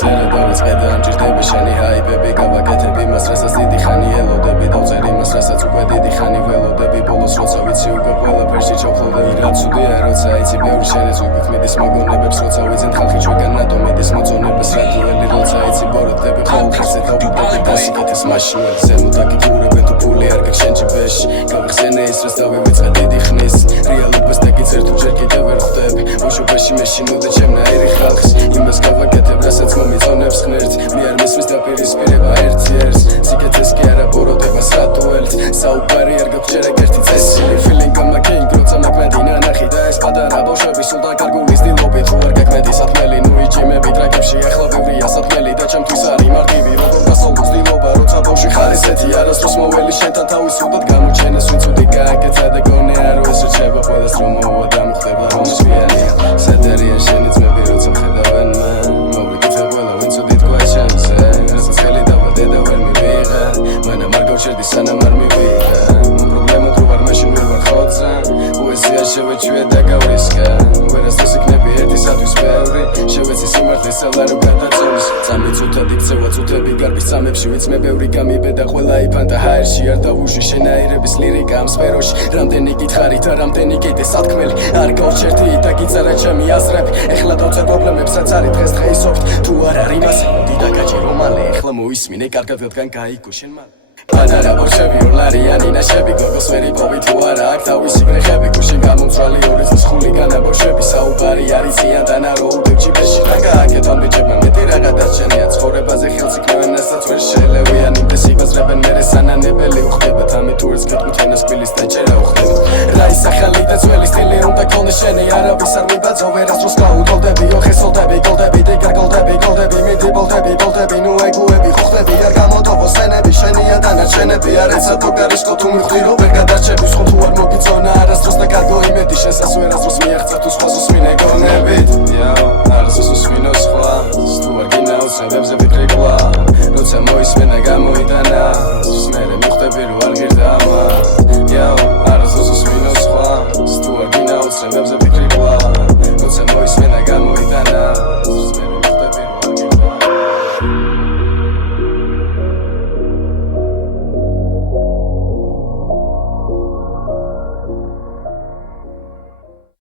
Წერადავიწყე და ამჯერდები შენი ჰაიპები გავაკეთები მას რასაც დიდი ხანი ელოდები დავწერი მას რასაც უკვე დიდი ხანი ველოდები ბოლოს როცა ვიცი უკვე ყველაფერში ჩავხლოდები რა ცუდია როცა იცი ბევრი შენეზვებით მიდის მაგონებებს როცა ვიძენ ხალხი ჩვენგან ნატო მიდის მოწონებას რა დუელი როცა იცი ბოროტები ყოველ ხერზე დავდები გასიკეთეს მაშინველი ზემოთ აკითხურებენ თუ ფული არ გაქვს შენ ჯიბეში გავიხსენე ის რაც დავივიწყე დიდი ხნის რეალობას დაგიწერ თუ ჯერ კიდევ ვერ ხვდები ბავშვობაში მე შინოდე ჩემნაირი ხალხს იმას გავაკეთებ რასაც მომიწონებს ღმერთს მე არ მისმის დაპირისპირება ერთი ერთს სიკეთეს კი არა ბოროტებას რა დუელს საუბარი არ გაქვს ჯერ ერთი წესი feeling გამაკეინ როცა მაგმედი ნანახი და ეს პატარა ბავშვები სულ დაკარგულის დილობით თუ არ გაკმედი სათმელი ნუ იჭიმები ტრაკებში ახლა ბევრია სათმელი და ჩემთვის არის მარტივი როგორ გასაუბროს დილობა როცა ბავშვი ხარ ესეთი არასდროს მოველი შენთან თავის უდად გამოჩენას ვინც უდი გააკეთა და გონე არო ეს რჩება ყველას რომ მოვა და მხვდება რომ სვიანია სადარია შენი ძმები როცა ხედავენ მან მოვიკითხე ყველა ვინც უდი თქვა ჩემზე რასაც ხელი დავადე და ვერ მივიღე მანამ არ გავჩერდი სანამ არ მივიღე პრობლემა თუ არ მაშინ ვერ ვარ ხოძე პოეზია შევეჩვია და გავრისკე ვერასდროს იქნები ერთისათვის ბევრი შევეცი სიმართლის სალა რომ გადაწევს წამი წუთად იქცევა წუთები გარბის წამებში ვიც მე ბევრი გამიბედა ყველა იფანტა ჰაერში არ დავუშვი შენაირების ლირიკა ამ სფეროში რამდენი გითხარი და რამდენი კიდე სათქმელი არ გავჩერდი და გიწარა ჩემი აზრები ეხლა დავწერ პრობლემებსაც არის დღეს დღეისობით თუ არ არის მასე მოდი და გაჭირო მალე ეხლა მოისმინე კარგად რადგან გაიგო შენ მალე პატარა ბავშვები ორლარიანი ნაშები გოგოს ვერ იპოვი თუ არა აქ თავისი გრეხები გუშინ გამომცვალი ორი წლის ხულიგანა ბავშვები საუბარი არის ზიანთან არო უდევ ჯიბეში რა გააკეთე ამ ბიჭებმა მეტი რაღა დარჩენია ცხოვრებაზე ხელს იქნევენ რასაც ვერ შეელევიან იმდეს იგაზრებენ მერე სანანებელი უხდებათ ამით თუ ერთს გეტყვით ენას კბილის დაჭერა უხდება რა ის ახალი და ძველი სტილი უნდა გქონდეს შენი არავის არ ვიბაძო ვერასდროს გაუტოლდები ოხესოლდები გოლდები დეგარ გოლდები მიდი ბოლდები ნუ ეგუები ხუხდები არ გამოტოვო სენები შენია დანარჩენები არ ეცა თუ გარისკო თუ მიხვდირო ვერ გადარჩები სხვა თუ არ მოგიწონა არასდროს და კარგო იმედი შესას ვერასდროს მიაღწევ თუ სხვას უსმინე გონებით არასდროს უსმინო სხვა თუ არ გინაუცე ვებზე ვიქრი კვლავ როცა მოისმენა გამოიტანა მერე მიხვდები რომ არ გირდა ამა არასდროს უსმინო სხვა თუ არ გინაუცე ვებზე ვიქრი კვლავ როცა მოისმენა გამოიტანა